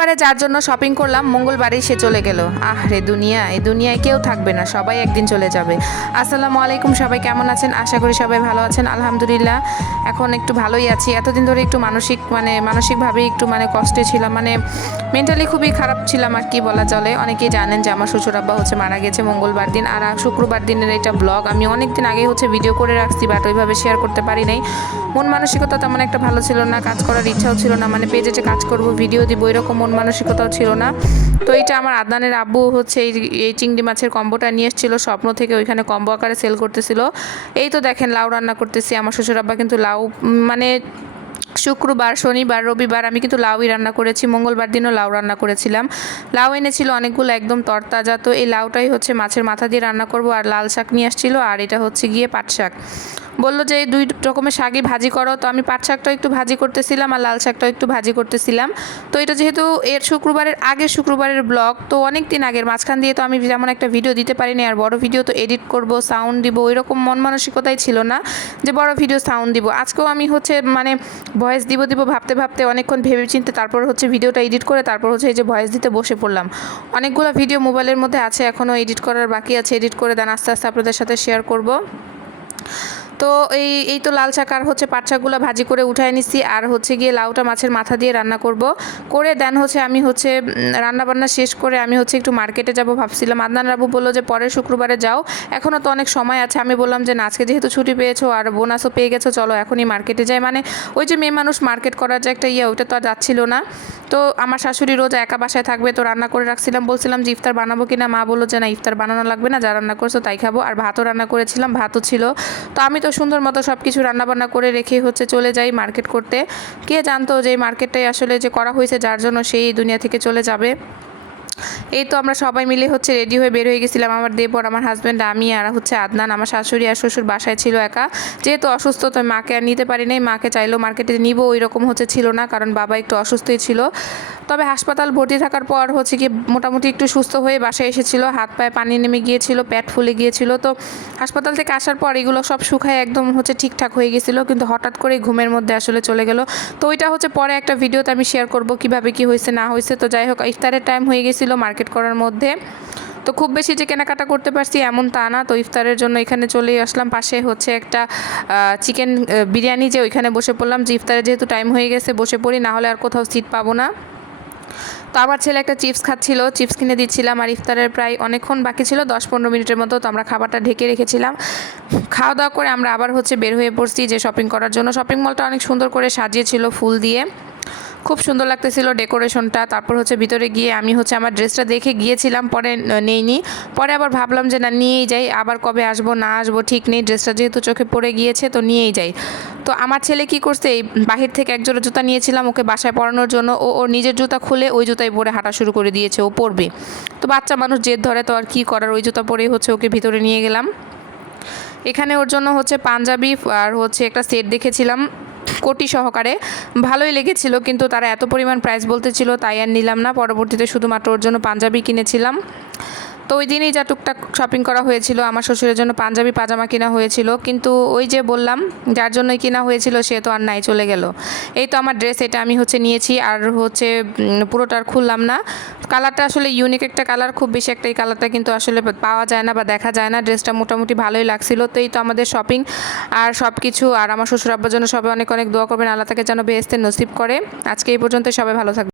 এবারে যার জন্য শপিং করলাম, মঙ্গলবারেই সে চলে গেল। আহ রে দুনিয়া, এই দুনিয়ায় কেউ থাকবে না, সবাই একদিন চলে যাবে। আসসালামু আলাইকুম, সবাই কেমন আছেন? আশা করি সবাই ভালো আছেন, আলহামদুলিল্লাহ। এখন একটু ভালোই আছি। এতদিন ধরে একটু মানসিক মানে মানসিকভাবেই একটু মানে কষ্টে ছিলাম। মানে মেন্টালি খুবই খারাপ ছিলাম আর কি বলা চলে। অনেকেই জানেন যে আমার শ্বশুর আব্বা হচ্ছে মারা গেছে মঙ্গলবার দিন আর শুক্রবার দিনের এটা ব্লগ আমি অনেক দিন আগে হচ্ছে ভিডিও করে রাখছি বাট ওইভাবে শেয়ার করতে পারি নাই। মন মানসিকতা তেমন একটা ভালো ছিল না, কাজ করার ইচ্ছাও ছিল না। মানে পেজে যে কাজ করব ভিডিও দিব, এরকম মন মানসিকতাও ছিল না। তো এইটা আমার আদনানের আব্বু হচ্ছে এই এই চিংড়ি মাছের কম্বোটা নিয়ে এসেছিল স্বপ্ন থেকে, ওইখানে কম্বো আকারে সেল করতেছিল। এই তো দেখেন লাউ রান্না করতেছি। আমার শ্বশুর আব্বা কিন্তু লাউ মানে শুক্রবার, শনিবার, রবিবার আমি কিন্তু লাউই রান্না করেছি। মঙ্গলবার দিনও লাউ রান্না করেছিলাম। লাউ এনেছিল অনেকগুলো একদম তরতাজা। তো এই লাউটাই হচ্ছে মাছের মাথা দিয়ে রান্না করব। আর লাল শাক নিয়ে আসছিল। আর এটা হচ্ছে গিয়ে পাট শাক। বলল যে, এই দুই রকমের শাকই ভাজি করো। তো আমি পাট শাকটাও একটু ভাজি করতেছিলাম আর লাল শাকটাও একটু ভাজি করতেছিলাম। তো এটা যেহেতু এর শুক্রবারের আগের শুক্রবারের ব্লগ, তো অনেক দিন আগের, মাঝখান দিয়ে তো আমি যেমন একটা ভিডিও দিতে পারিনি, আর বড় ভিডিও তো এডিট করব, সাউন্ড দিব ওই রকম মন মানসিকতাই ছিল না যে বড় ভিডিও সাউন্ড দিব। আজকেও আমি হচ্ছে মানে ভয়েস দিব দিব ভাবতে ভাবতে অনেকক্ষণ ভেবে চিনতে তারপর হচ্ছে ভিডিওটা এডিট করে তারপর হচ্ছে এই যে ভয়েস দিতে বসে পড়লাম। অনেকগুলো ভিডিও মোবাইলের মধ্যে আছে এখনও এডিট করার বাকি আছে, এডিট করে দেন, আস্তে আস্তে আপনাদের সাথে শেয়ার করব। তো এই এই তো লাল শাক আর হচ্ছে পাট শাকগুলো ভাজি করে উঠায় নিচ্ছি আর হচ্ছে গিয়ে লাউটা মাছের মাথা দিয়ে রান্না করব। করে দেন হচ্ছে আমি হচ্ছে রান্না বান্না শেষ করে আমি হচ্ছে একটু মার্কেটে যাব ভাবছিলাম। আদনান রাবু বলল যে, পরের শুক্রবারে যাও। এখনও তো অনেক সময় আছে। আমি বললাম যে আজকে যেহেতু ছুটি পেয়েছ আর বোনাসও পেয়ে গেছো, চলো এখনই মার্কেটে যাই। মানে ওই যে মেয়ে মানুষ মার্কেট করার যে একটা ইয়ে ওইটা তো আর যাচ্ছিল না। তো আমার শাশুড়ি রোজ একা বাসায় থাকবে, তো রান্না করে রাখছিলাম। বলছিলাম যে, ইফতার বানাবো কিনা? মা বলল যে, না, ইফতার বানানো লাগবে না, যা রান্না করছ তাই খাব। আর ভাতও রান্না করেছিলাম, ভাতও ছিল। তো আমি তো সুন্দর মতো সব কিছু রান্নাবান্না করে রেখে হচ্ছে চলে যাই মার্কেট করতে। কে জানতো যে এই মার্কেটটাই আসলে যে করা হয়েছে, যার জন্য সেই দুনিয়া থেকে চলে যাবে। এই তো আমরা সবাই মিলে হচ্ছে রেডি হয়ে বের হয়ে গেছিলাম আমার দেবর, আমার হাজব্যান্ড আমি আর হচ্ছে আদনান, আমার শাশুড়ি আর শ্বশুর বাসায় ছিল একা। যেহেতু অসুস্থ, তো মাকে আর নিতে পারি নাই। মাকে চাইলেও মার্কেটে নিব ওই রকম হচ্ছে ছিল না, কারণ বাবা একটু অসুস্থই ছিল। তবে হাসপাতাল ভর্তি থাকার পর হচ্ছে কি মোটামুটি একটু সুস্থ হয়ে বাসায় এসেছিল। হাত পায়ে পানি নেমে গিয়েছিল, পেট ফুলে গিয়েছিল। তো হাসপাতাল থেকে আসার পর এগুলো সব শুকায় একদম হচ্ছে ঠিকঠাক হয়ে গেছিল, কিন্তু হঠাৎ করে ঘুমের মধ্যে আসলে চলে গেল। তো ওইটা হচ্ছে পরে একটা ভিডিওতে আমি শেয়ার করব, কীভাবে কি হয়েছে, না হয়েছে। তো যাই হোক, ইফতারের টাইম হয়ে গেছিল। মার্কেট করার মধ্যে। তো খুব বেশি যে কেনাকাটা করতে পারছি এমন তা না। তো ইফতারের জন্য এখানে চলে আসলাম। পাশে হচ্ছে একটা চিকেন বিরিয়ানি যে ওইখানে বসে পড়লাম। যে ইফতারে যেহেতু টাইম হয়ে গেছে, বসে পড়ি, না হলে আর কোথাও সিট পাবো না। তো আমার ছেলে একটা চিপস খাচ্ছিল। চিপস কিনে দিচ্ছিলাম আর ইফতারের প্রায় অনেকক্ষণ বাকি ছিল। দশ পনেরো মিনিটের মতো তো আমরা খাবারটা ঢেকে রেখেছিলাম। খাওয়া দাওয়া করে আমরা আবার হচ্ছে বের হয়ে পড়ছি যে শপিং করার জন্য। শপিং মলটা অনেক সুন্দর করে সাজিয়েছিল ফুল দিয়ে। খুব সুন্দর লাগতেছিল ডেকোরেশনটা। তারপর হচ্ছে ভিতরে গিয়ে আমি হচ্ছে আমার ড্রেসটা দেখে গিয়েছিলাম, পরে নেইনি। পরে আবার ভাবলাম যে না, নিয়েই যাই। আবার কবে আসব, না আসব, ঠিক নেই। ড্রেসটা যেহেতু চোখে পড়ে গিয়েছে, তো নিয়েই যাই। তো আমার ছেলে কি করছে, এই বাহির থেকে এক জোড়া জুতা নিয়েছিলাম ওকে বাসায় পরানোর জন্য। ও ওর নিজের জুতা খুলে ওই জুতায় পরে হাঁটা শুরু করে দিয়েছে, ও পরবে। তো বাচ্চা মানুষ জেদ ধরে, তো আর কি করার? ওই জুতা পরেই হচ্ছে ওকে ভিতরে নিয়ে গেলাম। এখানে ওর জন্য হচ্ছে পাঞ্জাবি, আর হচ্ছে একটা সেট দেখেছিলাম। কোটি সহকারে ভালোই লেগেছিল, কিন্তু তারা এত পরিমাণ প্রাইস বলতেছিল, তাই আর নিলাম না। পরবর্তীতে শুধুমাত্র ওর জন্য পাঞ্জাবি কিনেছিলাম। তো ওই দিনই যা টুকটাক শপিং করা হয়েছিল, আমার শ্বশুরের জন্য পাঞ্জাবি, পাজামা কেনা হয়েছিল। কিন্তু ওই যে বললাম, যার জন্যই কেনা হয়েছিল, সে তো আর নাই, চলে গেল। এই তো আমার ড্রেস এটা আমি হচ্ছে নিয়েছি। আর হচ্ছে পুরোটার খুললাম না। কালারটা আসলে ইউনিক একটা কালার, খুব বেশি একটা এই কালারটা কিন্তু আসলে পাওয়া যায় না বা দেখা যায় না। ড্রেসটা মোটামুটি ভালোই লাগছিল। তো এই তো আমাদের শপিং আর সব কিছু আর আমার শ্বশুর আব্বার জন্য সবাই অনেক অনেক দোয়া করবেন। আল্লাহ তাকে যেন বেহেস্তে নসিব করে। আজকে এই পর্যন্ত সবাই ভালো থাকবে